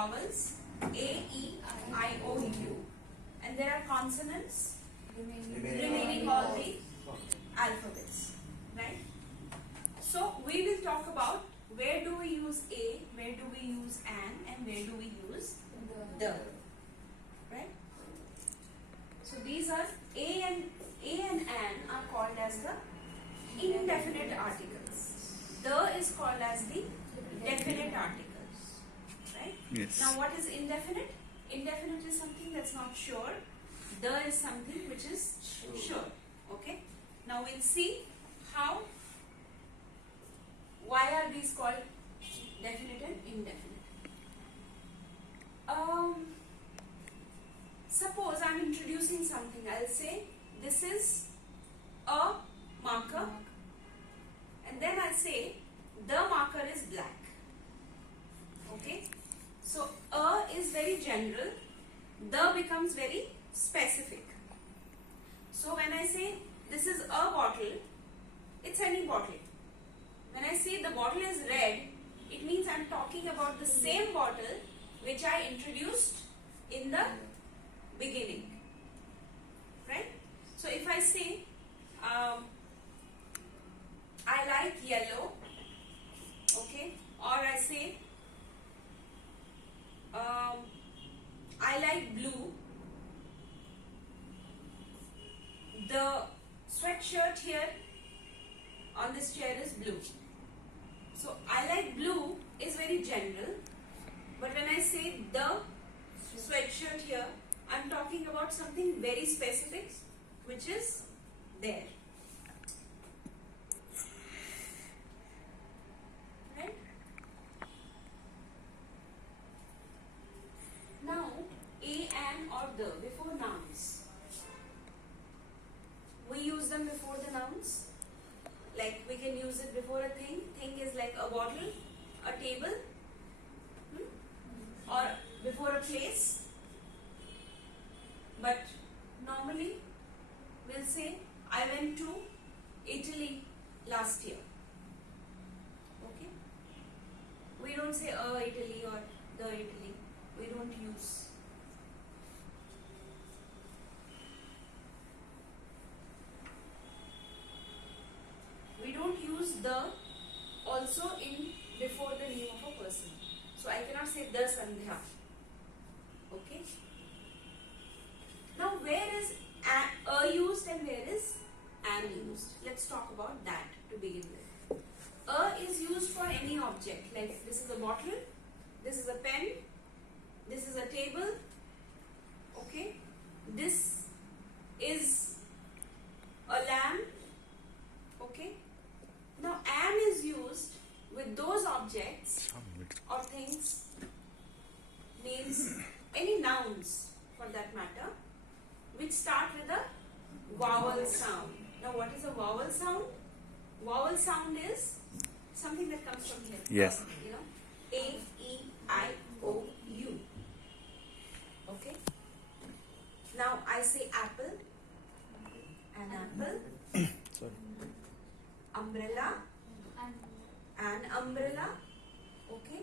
vowels A, E, I, O, U, and there are consonants remaining all the alphabets, right? So we will talk about where do we use A, where do we use an, and where do we use the, right? So these are A and an are called as the indefinite articles. The is called as the definite articles, right? Yes. Now what is indefinite? Indefinite is something that's not sure. The is something which is sure. Okay. Now we'll see why are these called definite and indefinite. Suppose I'm introducing something. I'll say this is a marker, and then I'll say the marker is black. Okay. So a is very general, the becomes very specific. So when I say this is a bottle, it's any bottle. When I say the bottle is red, it means I'm talking about the same bottle which I introduced in the beginning, right? So if I say I like yellow, okay, or I say I like blue, the sweatshirt here on this chair is blue. So I like blue is very general, but when I say the sweatshirt here, I'm talking about something very specific which is there. Right? Now, a, an or the before nouns. We use them before the nouns. Like we can use it before a thing. Thing is like a bottle, a table, or before a place. But normally we'll say I went to Italy last year. Okay? We don't say a Italy or the Italy. We don't use. We don't use the also in before the name of a person. So I cannot say the Sandhya. Okay? Now where is a used and where is an used? Let's talk about that to begin with. A is used for any object, like this is a bottle, this is a pen, this is a table, okay? This is a lamp, okay? Now an is used with those objects or things, names, any nouns for that matter, which start with a vowel sound. Now what is a vowel sound? Vowel sound is something that comes from here. Yes. You know, A, E, I, O, U. Okay. Now I say apple, an apple. Sorry. Umbrella, an umbrella. Okay.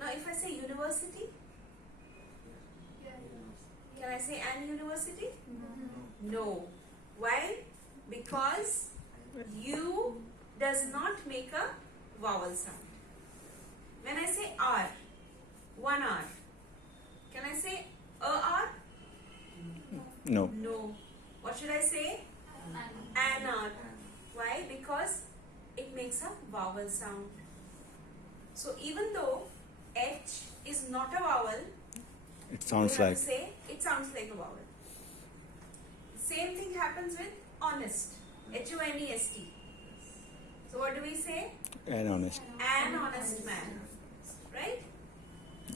Now if I say university, can I say an university? No. Why? Because U does not make a vowel sound. When I say R, 1 R, can I say a R? No. No. What should I say? An R. Why? Because it makes a vowel sound. So even though H is not a vowel, It sounds you have like. to say it sounds like a vowel. Same thing happens with honest. H-O-N-E-S-T. So what do we say? And honest. An honest man. Right?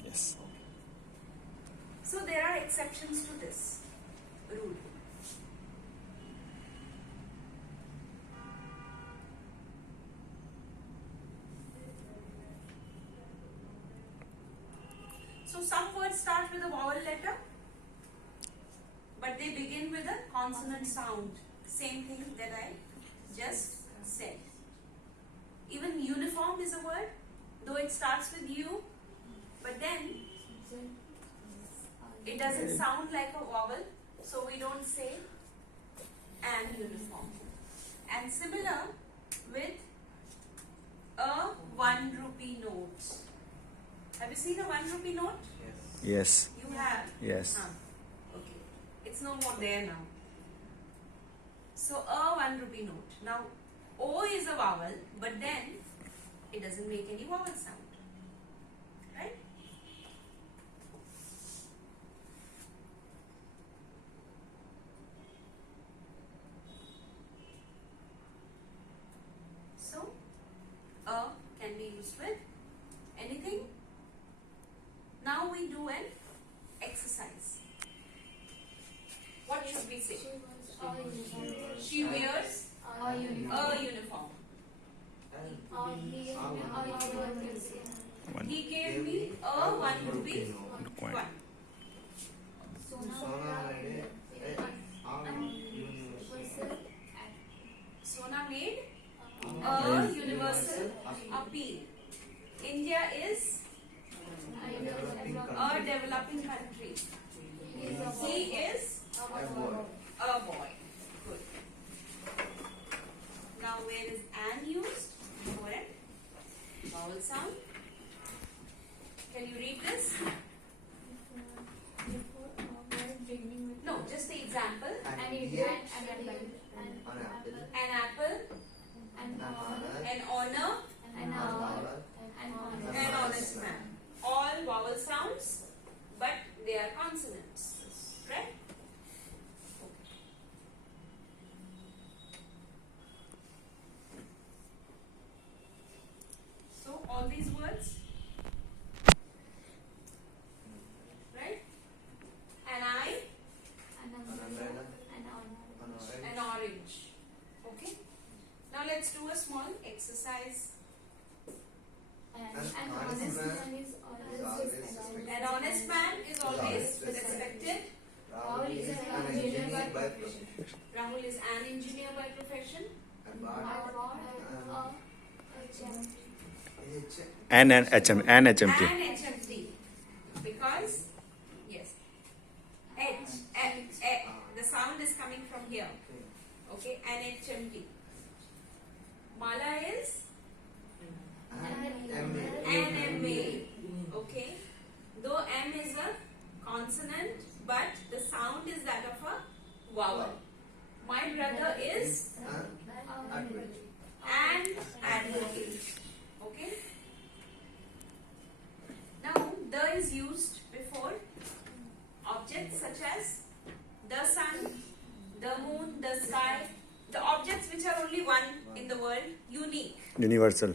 Yes. So there are exceptions to this rule. So some words start with a vowel letter, but they begin with a consonant sound. Same thing that I just said. Even uniform is a word, though it starts with U, but then It doesn't sound like a vowel, so we don't say an uniform. And similar with a 1 rupee note. Have you seen a 1 rupee note? Yes. You have? Yes. Okay. It's no more there now. So a 1 rupee note. Now O is a vowel, but then it doesn't make any vowel sound. Right? So a can be used with anything. Now we do an exercise. What should we say? She wears a uniform. One He gave me a 1 rupee coin. coin. Sona made a universal appeal. India is a developing country. He is a boy. Good. Now where is an used? Before it. Vowel sound. Can you read this? No, just the example. An apple, an honor, an honest man. All vowel sounds, but they are consonants. Right? So all these words, right? An eye, an orange. Okay? Now let's do a small exercise. An honest man is always respected. Rahul is an engineer by profession. An HMT. An HMT. Because, yes, the sound is coming from here. Okay, an HMT. Mala is an MA. Okay, though M is a consonant, but the sound is that of a vowel. My brother is an advocate. Okay. Now, the is used before objects such as the sun, the moon, the sky, the objects which are only one in the world, unique. Universal.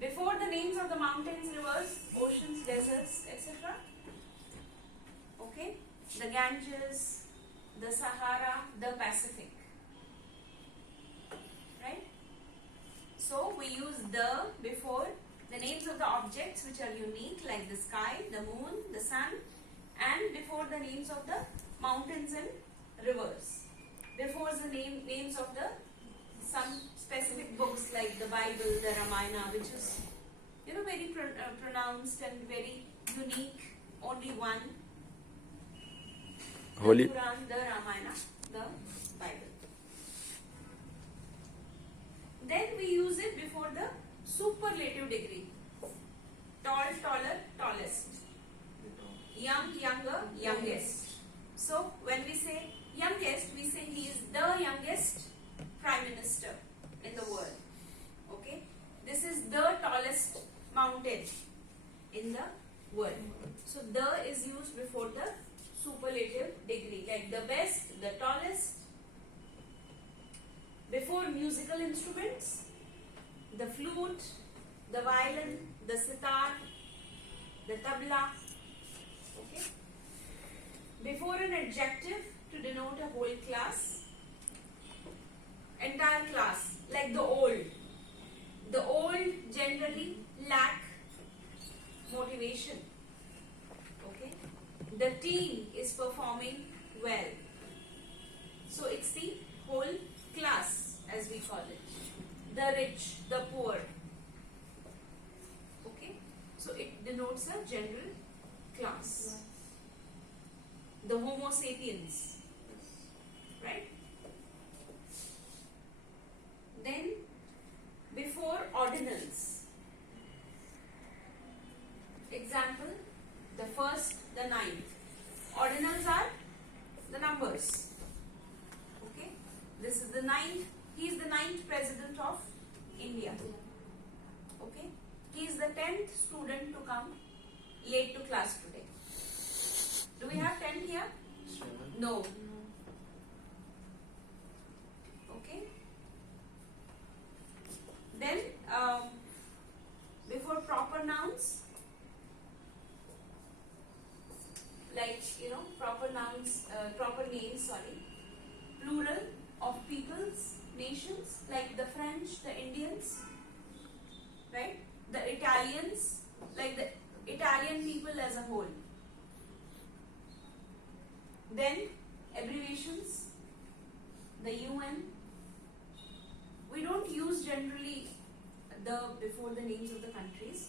Before the names of the mountains, rivers, oceans, deserts, etc. Okay? The Ganges, the Sahara, the Pacific. Right? So we use the before the names of the objects which are unique, like the sky, the moon, the sun, and before the names of the mountains and rivers. Before the names of the some specific books like the Bible, the Ramayana, which is very pronounced and very unique, only one. Holy. The Quran, the Ramayana, the Bible. Then we use it before the superlative degree. Tall, taller, tallest. Young, younger, youngest. So when we say youngest, we say he is the youngest Prime Minister in the world. Okay? This is the tallest mountain in the world. So the is used before the superlative degree, like the best, the tallest. Before musical instruments, the flute, the violin, the sitar, the tabla. Okay? Before an adjective to denote a whole class, entire class, like the old. The old generally lack motivation. Okay? The team is performing well. So it's the whole class, as we call it. The rich, the poor. Okay? So it denotes a general class. The Homo sapiens. Right? Then, before ordinals. Example, the first, the ninth. Ordinals are the numbers. Okay? This is the ninth. He is the ninth president of India. Okay? He is the 10th student to come late to class today. Do we have 10 here? No. Okay? Then, before proper nouns, like, proper nouns, proper names, sorry, plural of peoples, nations, like the French, the Indians, right? The Italians, like the Italian people as a whole. Then, abbreviations, the UN. We don't use generally the before the names of the countries,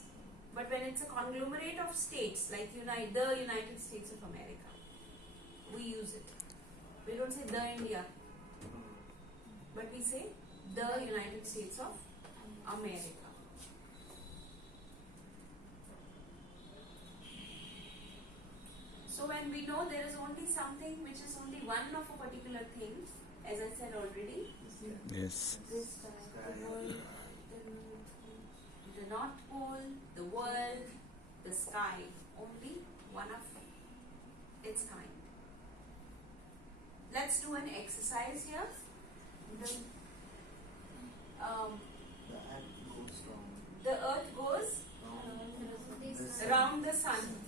but when it's a conglomerate of states like the United States of America, we use it. We don't say the India, but we say the United States of America. So when we know there is only something which is only one of a particular thing, as I said already, Yes. the world, the North Pole, the world, the sky, only one of its kind. Let's do an exercise here. The earth goes around the sun.